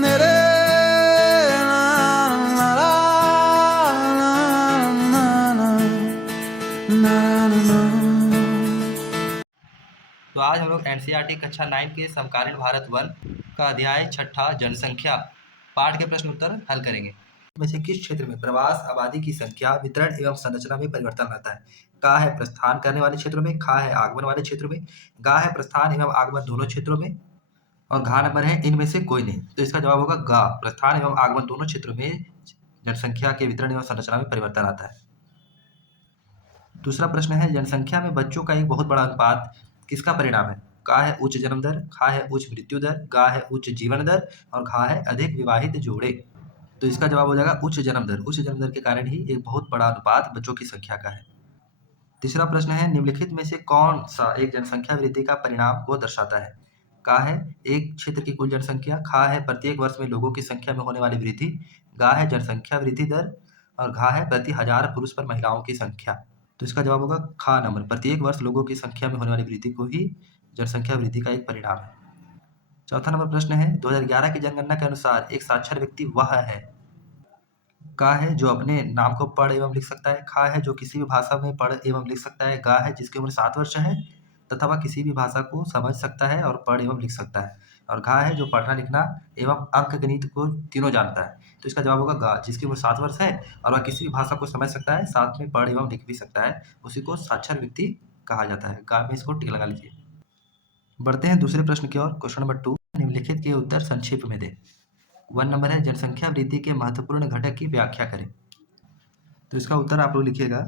मेरे ना, ना, ना, ना, ना, ना, ना। तो आज हम लोग एनसीईआरटी कक्षा 9 के समकालीन भारत वन का अध्याय 6 जनसंख्या पाठ के प्रश्न उत्तर हल करेंगे। में से किस क्षेत्र में प्रवास आबादी की संख्या वितरण एवं संरचना में परिवर्तन आता है? का है प्रस्थान करने वाले क्षेत्रों में, खा है आगमन वाले क्षेत्रों में, गा है प्रस्थान एवं आगमन दोनों क्षेत्रों में, और घा नंबर है इनमें से कोई नहीं। तो इसका जवाब होगा गा, प्रस्थान एवं आगमन दोनों क्षेत्रों में जनसंख्या के वितरण एवं संरचना में परिवर्तन आता है। दूसरा प्रश्न है जनसंख्या में बच्चों का एक बहुत बड़ा अनुपात किसका परिणाम है? का है उच्च जन्म दर, खा है उच्च मृत्यु दर, गा है उच्च जीवन दर, और घा है अधिक विवाहित जोड़े। तो इसका जवाब हो जाएगा उच्च जन्म दर। उच्च जन्म दर के कारण ही एक बहुत बड़ा अनुपात बच्चों की संख्या का है। तीसरा प्रश्न है निम्नलिखित में से कौन सा एक जनसंख्या वृद्धि का परिणाम को दर्शाता है? का है एक क्षेत्र की कुल जनसंख्या, खा है प्रत्येक वर्ष में लोगों की संख्या में होने वाली वृद्धि, गा है जनसंख्या वृद्धि दर, और घा है प्रति हजार पुरुष पर महिलाओं की संख्या। तो इसका जवाब होगा खा नंबर, प्रत्येक वर्ष लोगों की संख्या में होने वाली वृद्धि को ही जनसंख्या वृद्धि का एक परिणाम है। चौथा नंबर प्रश्न है 2011 की जनगणना के अनुसार एक साक्षर व्यक्ति वह है। का है जो अपने नाम को पढ़ एवं लिख सकता है, खा है जो किसी भी भाषा में पढ़ एवं लिख सकता है, गा है जिसकी उम्र 7 वर्ष है तथा वह किसी भी भाषा को समझ सकता है और पढ़ एवं लिख सकता है, और घा है जो पढ़ना लिखना एवं अंक गणित को तीनों जानता है। तो इसका जवाब होगा गा, जिसकी उम्र 7 वर्ष है और वह किसी भी भाषा को समझ सकता है, साथ में पढ़ एवं लिख भी सकता है, उसी को साक्षर व्यक्ति कहा जाता है। गा में इसको टिक लगा लीजिए। बढ़ते हैं दूसरे प्रश्न की ओर। क्वेश्चन नंबर 2, निम्नलिखित के उत्तर संक्षेप में दें। 1 नंबर है जनसंख्या वृद्धि के महत्वपूर्ण घटक की व्याख्या करें। तो इसका उत्तर आप लोग लिखिएगा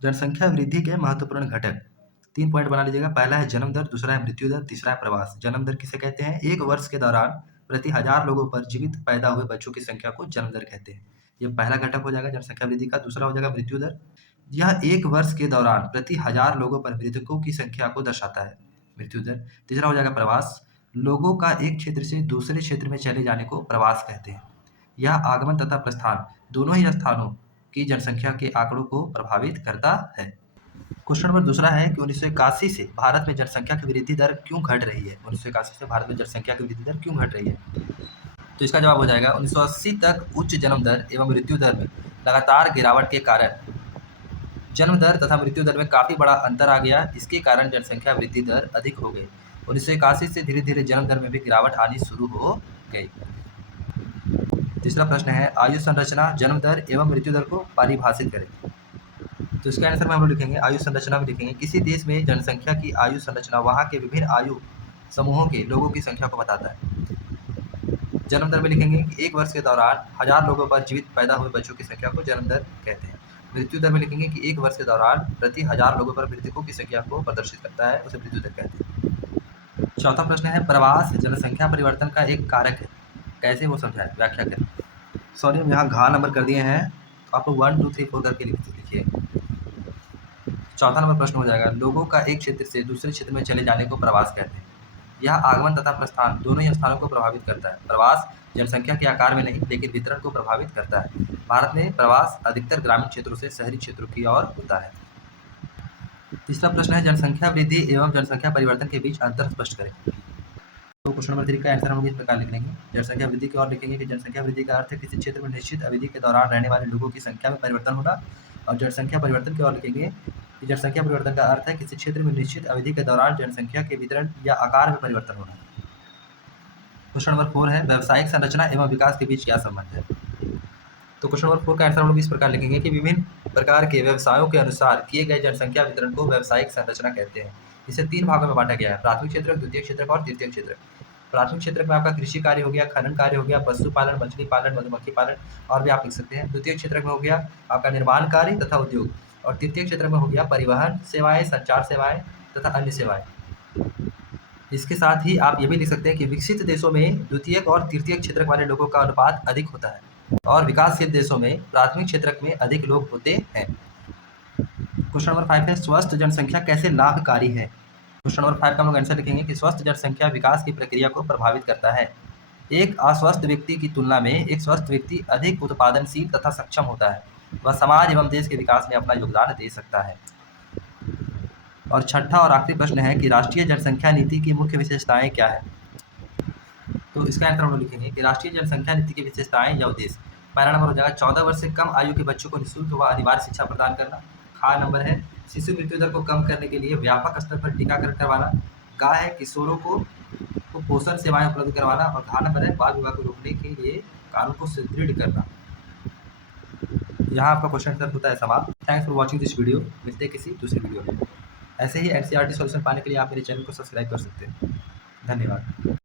जनसंख्या वृद्धि के महत्वपूर्ण घटक। 3 पॉइंट बना लीजिएगा। पहला है जन्म दर, दूसरा है मृत्यु दर, तीसरा है प्रवास। जन्म दर किसे कहते हैं? एक वर्ष के दौरान प्रति 1000 लोगों पर जीवित पैदा हुए बच्चों की संख्या को जन्म दर कहते हैं। ये पहला घटक हो जाएगा जनसंख्या वृद्धि का। दूसरा हो जाएगा मृत्यु दर। यह एक वर्ष के दौरान प्रति 1000 लोगों पर मृतकों की संख्या को दर्शाता है, मृत्यु दर। तीसरा हो जाएगा प्रवास। लोगों का एक क्षेत्र से दूसरे क्षेत्र में चले जाने को प्रवास कहते हैं। यह आगमन तथा प्रस्थान दोनों ही स्थानों की जनसंख्या के आंकड़ों को प्रभावित करता है। क्वेश्चन नंबर दूसरा है कि 1981 से भारत में जनसंख्या की वृद्धि दर क्यों घट रही है? 1981 से भारत में जनसंख्या की वृद्धि दर क्यों घट रही है? तो इसका जवाब हो जाएगा 1980 तक उच्च जन्म दर एवं मृत्यु दर में लगातार गिरावट के कारण जन्म दर तथा मृत्यु दर में काफी बड़ा अंतर आ गया। इसके कारण जनसंख्या वृद्धि दर अधिक हो गई। 1981 से धीरे धीरे जन्म दर में भी गिरावट आनी शुरू हो गई। तीसरा प्रश्न है आयु संरचना, जन्म दर एवं मृत्यु दर को परिभाषित करें। तो इसके आंसर में हम लोग लिखेंगे आयु संरचना में लिखेंगे किसी देश में जनसंख्या की आयु संरचना वहां के विभिन्न आयु समूहों के लोगों की संख्या को बताता है। जन्म दर में लिखेंगे कि एक वर्ष के दौरान 1000 लोगों पर जीवित पैदा हुए बच्चों की संख्या को जन्म दर कहते हैं। मृत्यु दर में लिखेंगे कि एक वर्ष के दौरान प्रति 1000 लोगों पर मृतकों की संख्या को प्रदर्शित करता है, उसे मृत्यु दर कहते हैं। चौथा प्रश्न है प्रवास जनसंख्या परिवर्तन का एक कारक है, कैसे वो समझाए, व्याख्या करें। सॉरी हम यहाँ घा नंबर कर दिए हैं, तो आप लोग 1 2 3 4 करके लिखिए। चौथा नंबर प्रश्न हो जाएगा लोगों का एक क्षेत्र से दूसरे क्षेत्र में चले जाने को प्रवास कहते हैं। यह आगमन तथा प्रस्थान दोनों ही स्थानों को प्रभावित करता है। प्रवास जनसंख्या के आकार में नहीं लेकिन वितरण को प्रभावित करता है। भारत में प्रवास अधिकतर ग्रामीण क्षेत्रों से शहरी क्षेत्रों की ओर होता है। तीसरा प्रश्न है जनसंख्या वृद्धि एवं जनसंख्या परिवर्तन के बीच अंतर स्पष्ट करें। तो क्वेश्चन नंबर 3 का आंसर हम लोग इस प्रकार लिख लेंगे। जनसंख्या वृद्धि की ओर लिखेंगे कि जनसंख्या वृद्धि का अर्थ है किसी क्षेत्र में निश्चित अवधि के दौरान रहने वाले लोगों की संख्या में परिवर्तन होना, और जनसंख्या परिवर्तन की ओर लिखेंगे कि जनसंख्या परिवर्तन का अर्थ है किसी क्षेत्र में निश्चित अवधि के दौरान जनसंख्या के वितरण या आकार में परिवर्तन होना। क्वेश्चन नंबर 4 है व्यावसायिक संरचना एवं विकास के बीच क्या संबंध है। तो क्वेश्चन नंबर 4 का आंसर हम लोग इस प्रकार लिखेंगे कि विभिन्न प्रकार के व्यवसायों के अनुसार किए गए जनसंख्या वितरण को व्यावसायिक संरचना कहते हैं। इसे 3 भागों में बांटा गया है, प्राथमिक क्षेत्र, द्वितीय क्षेत्र और तृतीय क्षेत्र। प्राथमिक क्षेत्र में आपका कृषि कार्य हो गया, खनन कार्य हो गया, पशुपालन, मछली पालन, मधुमक्खी पालन और भी आप लिख सकते हैं। द्वितीय क्षेत्र में हो गया आपका निर्माण कार्य तथा उद्योग, और तृतीय क्षेत्र में हो गया परिवहन सेवाएं, संचार सेवाएं तथा अन्य सेवाएं। इसके साथ ही आप ये भी लिख सकते हैं कि विकसित देशों में द्वितीयक और तृतीयक क्षेत्र वाले लोगों का अनुपात अधिक होता है और विकासशील देशों में प्राथमिक क्षेत्र में अधिक लोग होते हैं। क्वेश्चन नंबर 5 है स्वस्थ जनसंख्या कैसे लाभकारी है। क्वेश्चन नंबर 5 का हम लोग आंसर लिखेंगे कि स्वस्थ जनसंख्या विकास की प्रक्रिया को प्रभावित करता है। एक अस्वस्थ व्यक्ति की तुलना में एक स्वस्थ व्यक्ति अधिक उत्पादनशील तथा सक्षम होता है। वह समाज एवं देश के विकास में अपना योगदान दे सकता है। और छठा और आखिरी प्रश्न है कि राष्ट्रीय जनसंख्या नीति की मुख्य विशेषताएं क्या है। तो इसका आंसर हम लोग लिखेंगे कि राष्ट्रीय जनसंख्या नीति की विशेषताएं या उद्देश्य। पहला नंबर हो जाएगा 14 वर्ष से कम आयु के बच्चों को निःशुल्क व अनिवार्य शिक्षा प्रदान करना। खा नंबर है शिशु मृत्यु दर को कम करने के लिए व्यापक स्तर पर टीकाकरण करवाना। गा है किशोरों को पोषण सेवाएं उपलब्ध करवाना। और घा नंबर है बाल विवाह को रोकने के लिए कानून को सुदृढ़ करना। यहाँ आपका क्वेश्चन आंसर होता है समाप्त। Thanks for watching this video. मिलते हैं किसी दूसरी वीडियो में। ऐसे ही एनसीईआरटी सॉल्यूशन पाने के लिए आप मेरे चैनल को सब्सक्राइब कर सकते हैं। धन्यवाद।